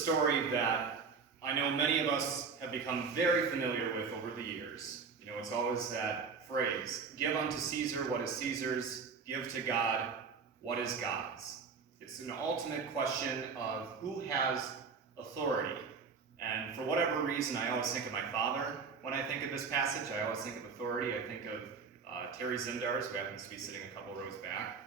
story that I know many of us have become very familiar with over the years. You know, it's always that phrase, give unto Caesar what is Caesar's, give to God what is God's. It's an ultimate question of who has authority. And for whatever reason, I always think of my father when I think of this passage. I always think of authority. I think of Terry Zimdars, who happens to be sitting a couple rows back.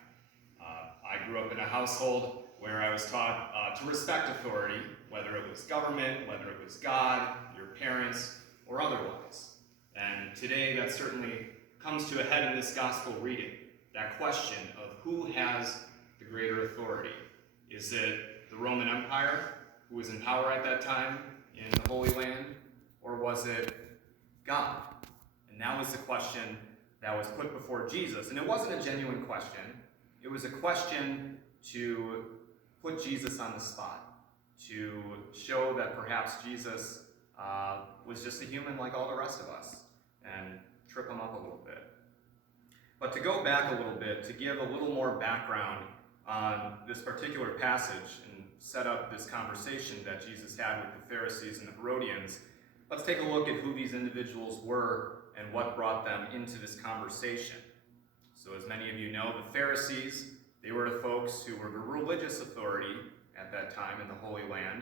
I grew up in a household where I was taught to respect authority, whether it was government, whether it was God, your parents, or otherwise. And today that certainly comes to a head in this gospel reading, that question of who has the greater authority. Is it the Roman Empire, who was in power at that time in the Holy Land, or was it God? And that was the question that was put before Jesus. And it wasn't a genuine question. It was a question to put Jesus on the spot, to show that perhaps Jesus was just a human like all the rest of us, and trip him up a little bit. But to go back a little bit, to give a little more background on this particular passage and set up this conversation that Jesus had with the Pharisees and the Herodians, let's take a look at who these individuals were and what brought them into this conversation. So as many of you know, the Pharisees, they were the folks who were the religious authority at that time in the Holy Land.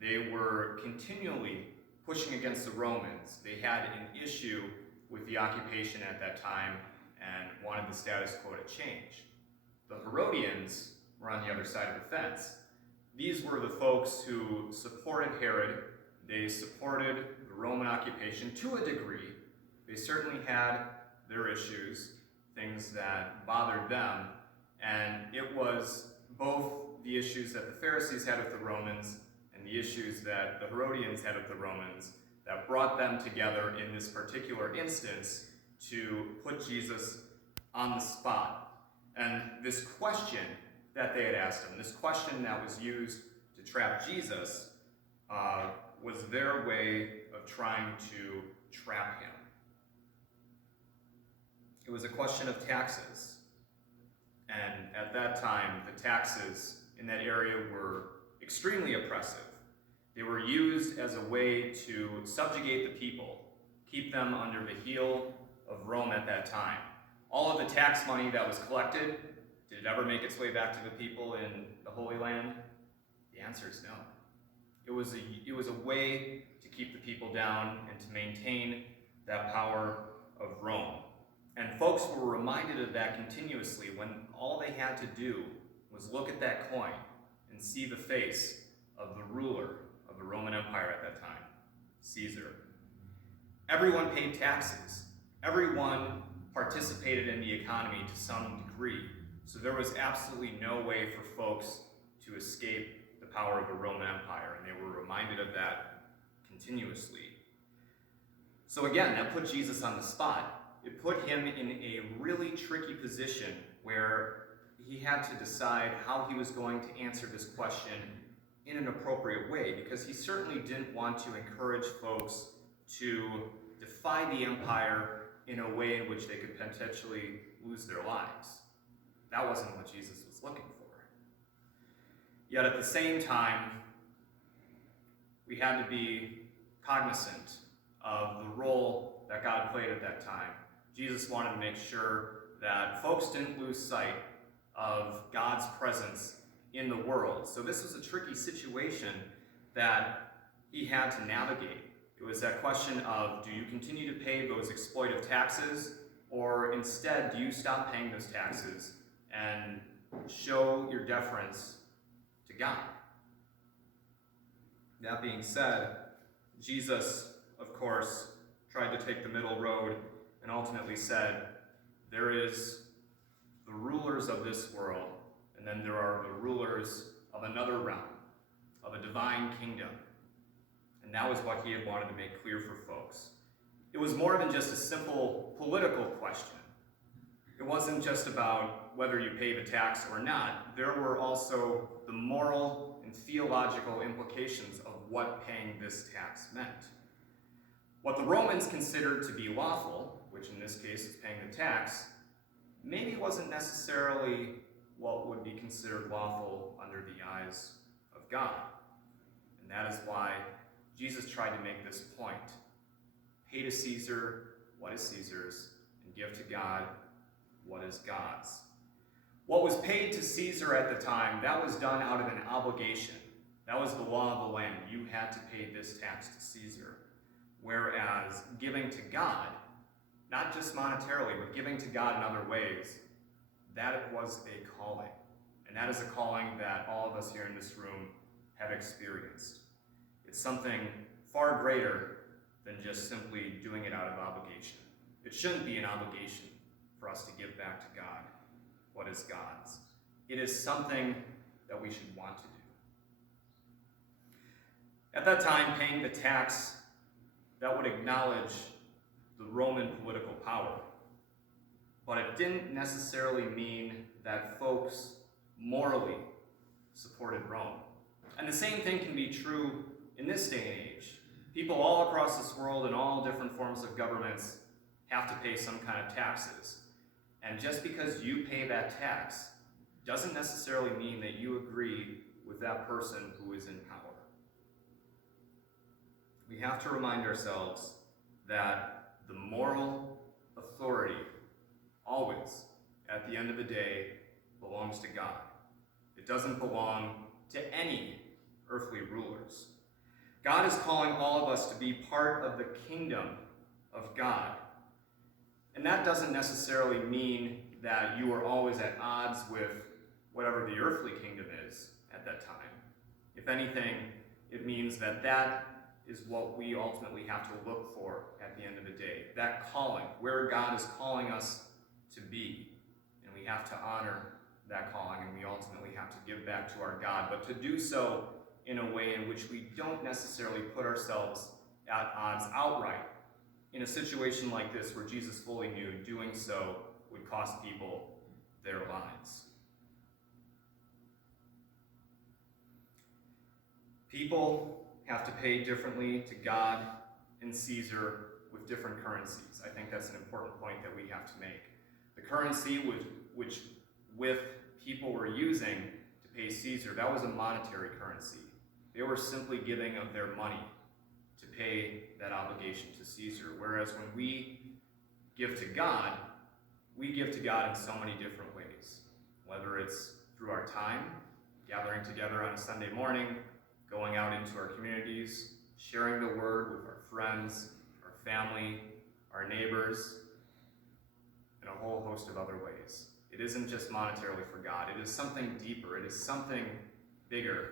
They were continually pushing against the Romans. They had an issue with the occupation at that time and wanted the status quo to change. The Herodians were on the other side of the fence. These were the folks who supported Herod. They supported the Roman occupation to a degree. They certainly had their issues, things that bothered them, and it was both the issues that the Pharisees had with the Romans and the issues that the Herodians had with the Romans that brought them together in this particular instance to put Jesus on the spot. And this question that they had asked him, this question that was used to trap Jesus, was their way of trying to trap him. It was a question of taxes. And at that time, the taxes in that area were extremely oppressive. They were used as a way to subjugate the people, keep them under the heel of Rome at that time. All of the tax money that was collected, did it ever make its way back to the people in the Holy Land? The answer is no. It was a way to keep the people down and to maintain that power of Rome. And folks were reminded of that continuously when all they had to do was look at that coin and see the face of the ruler of the Roman Empire at that time, Caesar. Everyone paid taxes. Everyone participated in the economy to some degree. So there was absolutely no way for folks to escape the power of the Roman Empire, and they were reminded of that continuously. So again, that put Jesus on the spot. It put him in a really tricky position where he had to decide how he was going to answer this question in an appropriate way, because he certainly didn't want to encourage folks to defy the empire in a way in which they could potentially lose their lives. That wasn't what Jesus was looking for. Yet at the same time, we had to be cognizant of the role that God played at that time. Jesus wanted to make sure that folks didn't lose sight of God's presence in the world. So this was a tricky situation that he had to navigate. It was that question of, do you continue to pay those exploitive taxes, or instead do you stop paying those taxes and show your deference to God? That being said, Jesus, of course, tried to take the middle road and ultimately said, there is the rulers of this world, and then there are the rulers of another realm, of a divine kingdom. And that was what he had wanted to make clear for folks. It was more than just a simple political question. It wasn't just about whether you pay the tax or not. There were also the moral and theological implications of what paying this tax meant. What the Romans considered to be lawful, which in this case is paying the tax, maybe wasn't necessarily what would be considered lawful under the eyes of God. And that is why Jesus tried to make this point. Pay to Caesar what is Caesar's, and give to God what is God's. What was paid to Caesar at the time, that was done out of an obligation. That was the law of the land. You had to pay this tax to Caesar. Whereas giving to God, not just monetarily, but giving to God in other ways, that was a calling. And that is a calling that all of us here in this room have experienced. It's something far greater than just simply doing it out of obligation. It shouldn't be an obligation for us to give back to God what is God's. It is something that we should want to do. At that time, paying the tax, that would acknowledge the Roman political power. But it didn't necessarily mean that folks morally supported Rome. And the same thing can be true in this day and age. People all across this world in all different forms of governments have to pay some kind of taxes. And just because you pay that tax doesn't necessarily mean that you agree with that person who is in power. We have to remind ourselves that the moral authority always, at the end of the day, belongs to God. It doesn't belong to any earthly rulers. God is calling all of us to be part of the kingdom of God. And that doesn't necessarily mean that you are always at odds with whatever the earthly kingdom is at that time. If anything, it means that that is what we ultimately have to look for at the end of the day. That calling, where God is calling us to be. And we have to honor that calling, and we ultimately have to give back to our God, but to do so in a way in which we don't necessarily put ourselves at odds outright. In a situation like this, where Jesus fully knew doing so would cost people their lives. People have to pay differently to God and Caesar with different currencies. I think that's an important point that we have to make. The currency which people were using to pay Caesar, that was a monetary currency. They were simply giving of their money to pay that obligation to Caesar. Whereas when we give to God, we give to God in so many different ways. Whether it's through our time, gathering together on a Sunday morning, going out into our communities, sharing the word with our friends, our family, our neighbors, and a whole host of other ways. It isn't just monetarily for God. It is something deeper. It is something bigger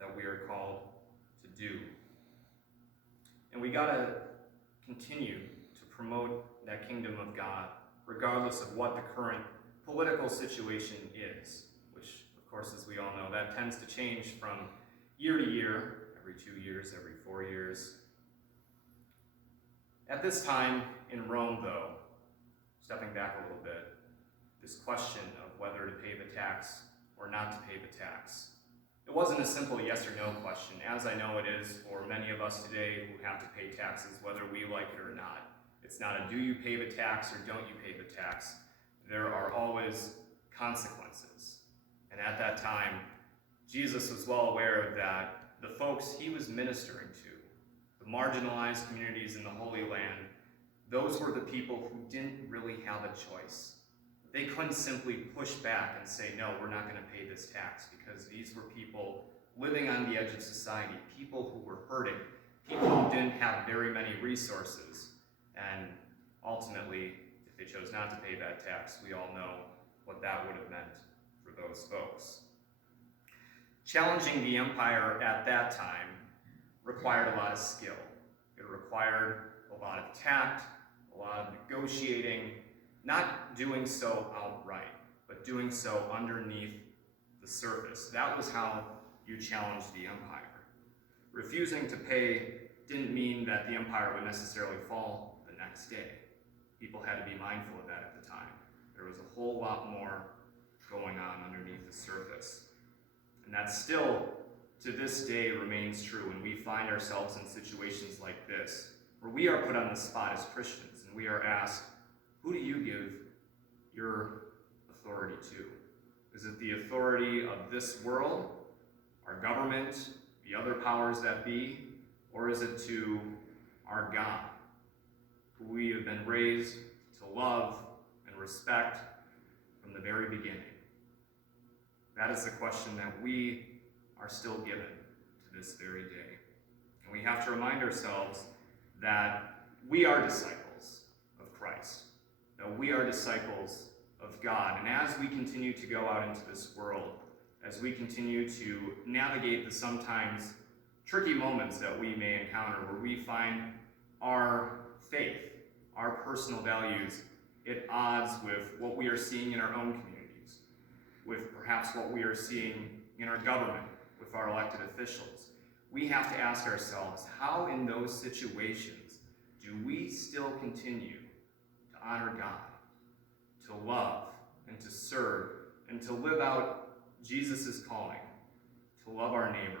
that we are called to do. And we got to continue to promote that kingdom of God, regardless of what the current political situation is, which, of course, as we all know, that tends to change from year to year, every 2 years, every 4 years. At this time in Rome, though, stepping back a little bit, this question of whether to pay the tax or not to pay the tax, it wasn't a simple yes or no question, as I know it is for many of us today who have to pay taxes, whether we like it or not. It's not a do you pay the tax or don't you pay the tax. There are always consequences. And at that time, Jesus was well aware that the folks he was ministering to, the marginalized communities in the Holy Land, those were the people who didn't really have a choice. They couldn't simply push back and say, no, we're not going to pay this tax, because these were people living on the edge of society, people who were hurting, people who didn't have very many resources. And ultimately, if they chose not to pay that tax, we all know what that would have meant for those folks. Challenging the empire at that time required a lot of skill. It required a lot of tact, a lot of negotiating, not doing so outright, but doing so underneath the surface. That was how you challenged the empire. Refusing to pay didn't mean that the empire would necessarily fall the next day. People had to be mindful of that at the time. There was a whole lot more going on underneath the surface. And that still, to this day, remains true when we find ourselves in situations like this, where we are put on the spot as Christians, and we are asked, who do you give your authority to? Is it the authority of this world, our government, the other powers that be, or is it to our God, who we have been raised to love and respect from the very beginning? That is the question that we are still given to this very day. And we have to remind ourselves that we are disciples of Christ, that we are disciples of God. And as we continue to go out into this world, as we continue to navigate the sometimes tricky moments that we may encounter, where we find our faith, our personal values at odds with what we are seeing in our own communities, with perhaps what we are seeing in our government, with our elected officials, we have to ask ourselves, how in those situations do we still continue to honor God, to love and to serve, and to live out Jesus' calling, to love our neighbor,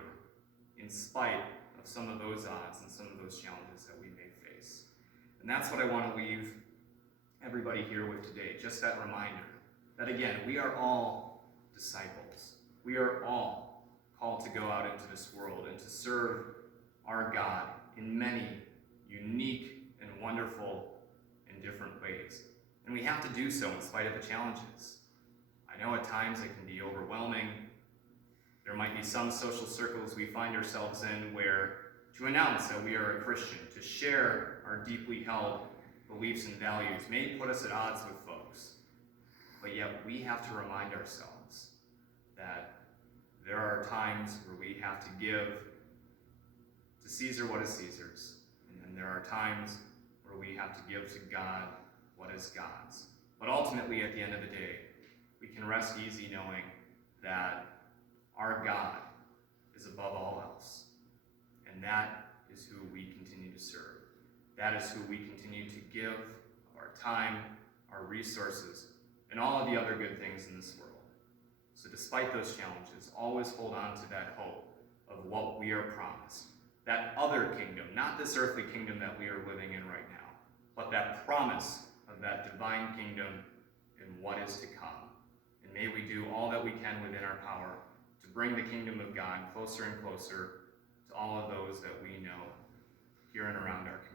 in spite of some of those odds and some of those challenges that we may face? And that's what I want to leave everybody here with today, just that reminder that, again, we are all disciples. We are all called to go out into this world and to serve our God in many unique and wonderful and different ways. And we have to do so in spite of the challenges. I know at times it can be overwhelming. There might be some social circles we find ourselves in where to announce that we are a Christian, to share our deeply held beliefs and values, may put us at odds with folks. But yet we have to remind ourselves that there are times where we have to give to Caesar what is Caesar's, and then there are times where we have to give to God what is God's. But ultimately, at the end of the day, we can rest easy knowing that our God is above all else, and that is who we continue to serve. That is who we continue to give our time, our resources, and all of the other good things in this world. So despite those challenges, always hold on to that hope of what we are promised. That other kingdom, not this earthly kingdom that we are living in right now, but that promise of that divine kingdom and what is to come. And may we do all that we can within our power to bring the kingdom of God closer and closer to all of those that we know here and around our community.